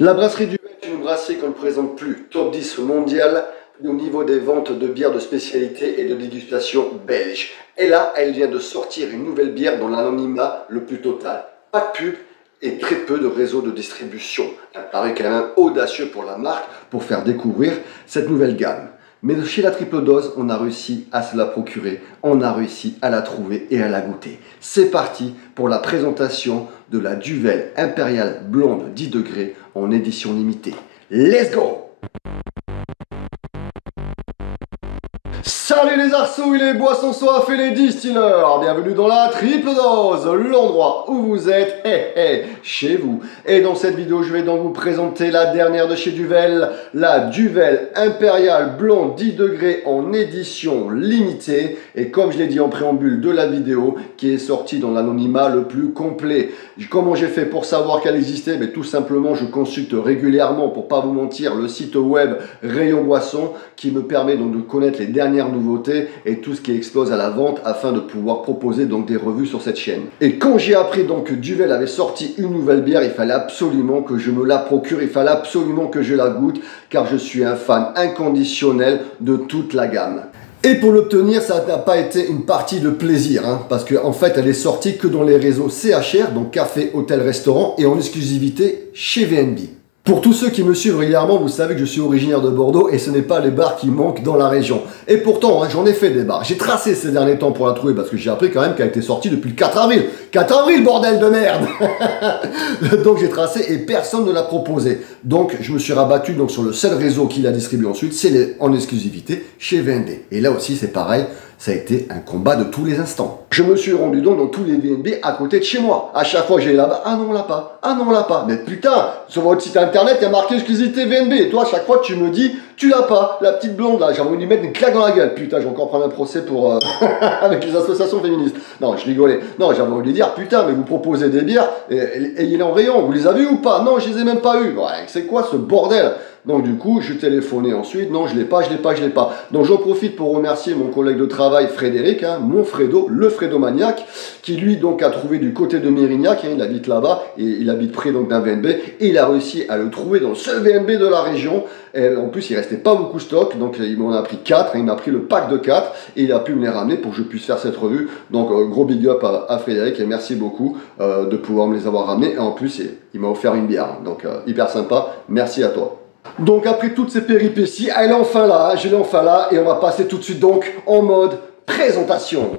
La brasserie Duvel est une brasserie qu'on ne présente plus, top 10 mondial au niveau des ventes de bières de spécialité et de dégustation belge. Et là, elle vient de sortir une nouvelle bière dans l'anonymat le plus total. Pas de pub et très peu de réseau de distribution. Ça paraît quand même audacieux pour la marque pour faire découvrir cette nouvelle gamme. Mais chez la triple dose, on a réussi à se la procurer, on a réussi à la trouver et à la goûter. C'est parti pour la présentation de la Duvel Impériale Blonde 10 degrés en édition limitée. Let's go! Salut les arceaux et les boissons soif et les distilleurs. Bienvenue dans la triple dose, l'endroit où vous êtes, chez vous. Et dans cette vidéo, je vais donc vous présenter la dernière de chez Duvel, la Duvel Impériale Blonde 10 degrés en édition limitée. Et comme je l'ai dit en préambule de la vidéo, qui est sortie dans l'anonymat le plus complet. Comment j'ai fait pour savoir qu'elle existait? Mais tout simplement, je consulte régulièrement, pour pas vous mentir, le site web Rayon Boisson, qui me permet donc de connaître les dernières nouveautés et tout ce qui explose à la vente afin de pouvoir proposer donc des revues sur cette chaîne. Et quand j'ai appris donc que Duvel avait sorti une nouvelle bière, il fallait absolument que je me la procure, il fallait absolument que je la goûte, car je suis un fan inconditionnel de toute la gamme. Et pour l'obtenir, ça n'a pas été une partie de plaisir, parce qu'en fait, elle est sortie que dans les réseaux CHR, donc café, hôtel, restaurant, et en exclusivité chez VNB. Pour tous ceux qui me suivent régulièrement, vous savez que je suis originaire de Bordeaux et ce n'est pas les bars qui manquent dans la région. Et pourtant, j'en ai fait des bars. J'ai tracé ces derniers temps pour la trouver parce que j'ai appris quand même qu'elle était sortie depuis le 4 avril. 4 avril, bordel de merde. Donc j'ai tracé et personne ne l'a proposé. Donc je me suis rabattu donc sur le seul réseau qui la distribue ensuite, c'est en exclusivité chez VNB. Et là aussi c'est pareil. Ça a été un combat de tous les instants. Je me suis rendu donc dans tous les VNB à côté de chez moi. À chaque fois que j'allais là-bas, ah non, on l'a pas, ah non, on l'a pas. Mais putain, sur votre site internet, il y a marqué exclusivité VNB. Et toi, à chaque fois, tu me dis, tu l'as pas, la petite blonde là. J'ai envie de lui mettre une claque dans la gueule. Putain, je vais encore prendre un procès pour avec les associations féministes. Non, je rigolais. Non, j'avais envie de lui dire, putain, mais vous proposez des bières, et il est en rayon. Vous les avez ou pas? Non, je les ai même pas eu. Ouais, c'est quoi ce bordel? Donc du coup, je téléphonais ensuite, non, je l'ai pas. Donc j'en profite pour remercier mon collègue de travail Frédéric, mon Fredo, le Fredomaniac, qui lui donc a trouvé du côté de Mérignac, il habite là-bas, et il habite près donc d'un VNB, et il a réussi à le trouver dans le seul VNB de la région. Et en plus, il restait pas beaucoup de stock, donc il m'en a pris 4, il m'a pris le pack de 4, et il a pu me les ramener pour que je puisse faire cette revue. Donc gros big up à Frédéric, et merci beaucoup de pouvoir me les avoir ramenés, et en plus, il m'a offert une bière, donc hyper sympa, merci à toi. Donc après toutes ces péripéties, elle est enfin là, je l'ai enfin là, et on va passer tout de suite donc en mode présentation.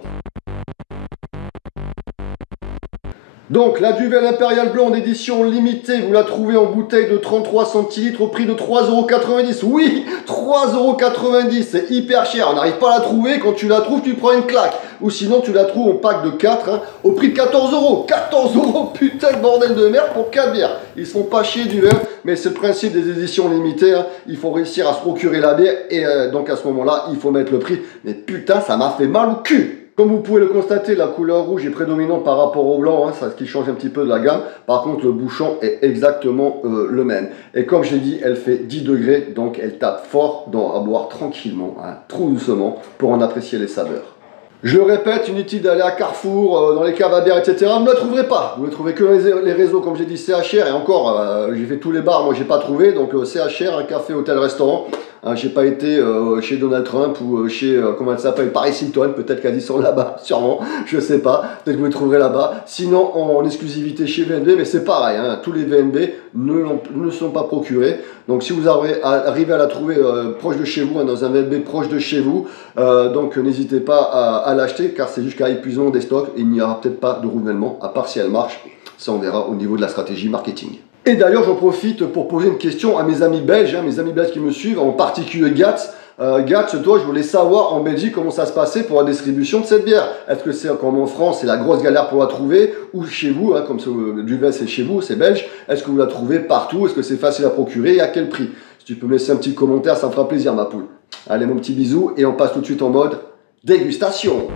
Donc la Duvel Impériale Blonde édition limitée, vous la trouvez en bouteille de 33 centilitres au prix de 3,90 €. Oui, 3,90 €, c'est hyper cher, on n'arrive pas à la trouver, quand tu la trouves tu prends une claque. Ou sinon tu la trouves en pack de 4 au prix de 14 €. 14 €, putain de bordel de merde pour 4 bières. Ils se font pas chier Duvel, mais c'est le principe des éditions limitées, il faut réussir à se procurer la bière et donc à ce moment-là il faut mettre le prix. Mais putain ça m'a fait mal au cul. Comme vous pouvez le constater, la couleur rouge est prédominante par rapport au blanc, c'est ce qui change un petit peu de la gamme. Par contre, le bouchon est exactement le même. Et comme je l'ai dit, elle fait 10 degrés, donc elle tape fort à boire tranquillement, trop doucement, pour en apprécier les saveurs. Je le répète, inutile d'aller à Carrefour, dans les caves à bière, etc. Vous ne la trouverez pas. Vous ne trouvez que les réseaux, comme j'ai dit, CHR. Et encore, j'ai fait tous les bars, moi j'ai pas trouvé. Donc CHR, un café, hôtel, restaurant. J'ai pas été chez Donald Trump ou chez, comment elle s'appelle, Paris Hilton. Peut-être qu'elles y sont là-bas, sûrement. Je sais pas. Peut-être que vous les trouverez là-bas. Sinon, en exclusivité chez VNB, mais c'est pareil. Tous les VNB ne sont pas procurés. Donc si vous arrivez à la trouver proche de chez vous, dans un VNB proche de chez vous, donc n'hésitez pas à l'acheter, car c'est jusqu'à épuisement des stocks et il n'y aura peut-être pas de renouvellement, à part si elle marche. Ça on verra au niveau de la stratégie marketing. Et d'ailleurs j'en profite pour poser une question à mes amis belges, mes amis belges qui me suivent, en particulier Gats. Gats, toi je voulais savoir en Belgique comment ça se passait pour la distribution de cette bière. Est-ce que c'est comme en France, c'est la grosse galère pour la trouver, ou chez vous, comme Duvel c'est chez vous, c'est belge, est-ce que vous la trouvez partout, est-ce que c'est facile à procurer et à quel prix? Si tu peux me laisser un petit commentaire, ça me fera plaisir ma poule. Allez mon petit bisou et on passe tout de suite en mode dégustation.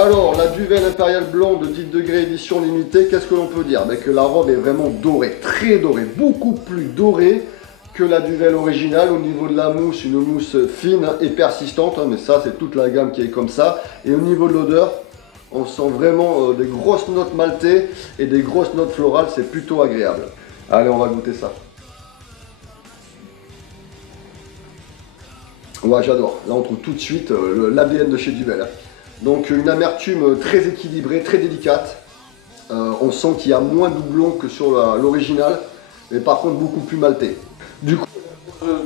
Alors, la Duvel Impériale Blonde de 10 degrés édition limitée, qu'est-ce que l'on peut dire? Mais que la robe est vraiment dorée, très dorée, beaucoup plus dorée que la Duvel originale. Au niveau de la mousse, une mousse fine et persistante, hein, mais ça c'est toute la gamme qui est comme ça. Et au niveau de l'odeur, on sent vraiment des grosses notes maltées et des grosses notes florales, c'est plutôt agréable. Allez, on va goûter ça. Ouais, j'adore. Là, on trouve tout de suite l'ADN de chez Duvel. Donc, une amertume très équilibrée, très délicate. On sent qu'il y a moins de doublons que sur l'original, mais par contre beaucoup plus maltais. Du coup,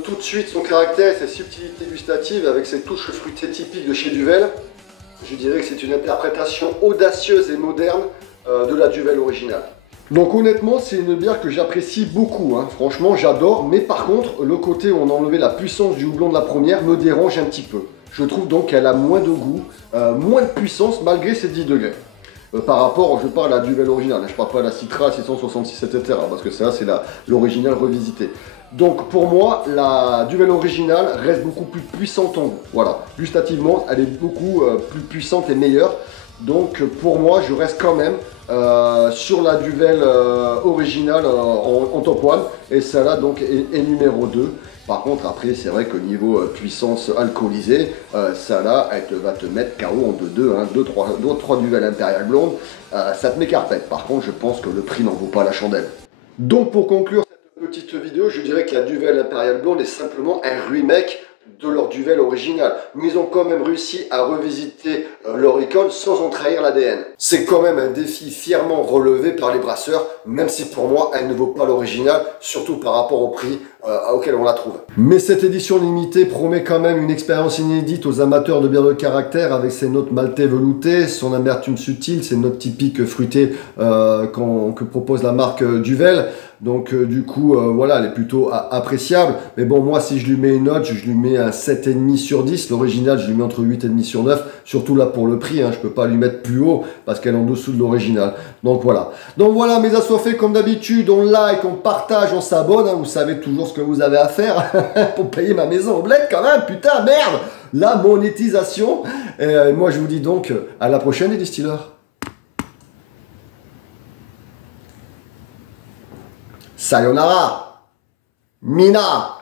tout de suite son caractère et ses subtilités gustatives avec ses touches fruitées typiques de chez Duvel. Je dirais que c'est une interprétation audacieuse et moderne de la Duvel originale. Donc honnêtement, c'est une bière que j'apprécie beaucoup, hein. Franchement j'adore, mais par contre, le côté où on a enlevé la puissance du houblon de la première me dérange un petit peu. Je trouve donc qu'elle a moins de goût, moins de puissance malgré ses 10 degrés. Par rapport, je parle à la Duvel originale, je parle pas à la Citra 666, etc. Parce que ça, c'est l'original revisité. Donc pour moi, la Duvel originale reste beaucoup plus puissante en goût. Voilà, gustativement, elle est beaucoup plus puissante et meilleure. Donc pour moi, je reste quand même sur la Duvel originale en top 1. Et celle-là donc est numéro 2. Par contre, après, c'est vrai que niveau puissance alcoolisée, ça-là, elle va te mettre KO en 2-2, hein, 2-3 Duvel Impériale Blonde, ça te met carpette. Par contre, je pense que le prix n'en vaut pas la chandelle. Donc, pour conclure cette petite vidéo, je dirais que la Duvel Impériale Blonde est simplement un remake de leur Duvel original. Mais ils ont quand même réussi à revisiter leur icône sans en trahir l'ADN. C'est quand même un défi fièrement relevé par les brasseurs, même si pour moi, elle ne vaut pas l'original, surtout par rapport au prix auquel on la trouve. Mais cette édition limitée promet quand même une expérience inédite aux amateurs de bière de caractère avec ses notes maltais veloutées, son amertume subtile, ses notes typiques fruitées que propose la marque Duvel. Donc du coup, voilà, elle est plutôt appréciable. Mais bon, moi, si je lui mets une note, je lui mets un 7,5 sur 10. L'original, je lui mets entre 8,5 sur 9. Surtout là pour le prix, hein, je peux pas lui mettre plus haut parce qu'elle est en dessous de l'original. Donc voilà. Donc voilà, mes assoiffés, comme d'habitude, on like, on partage, on s'abonne. Hein, vous savez toujours ce que vous avez à faire pour payer ma maison au bled quand même. Putain, merde! La monétisation. Et moi, je vous dis donc à la prochaine, les distilleurs. Sayonara, Mina.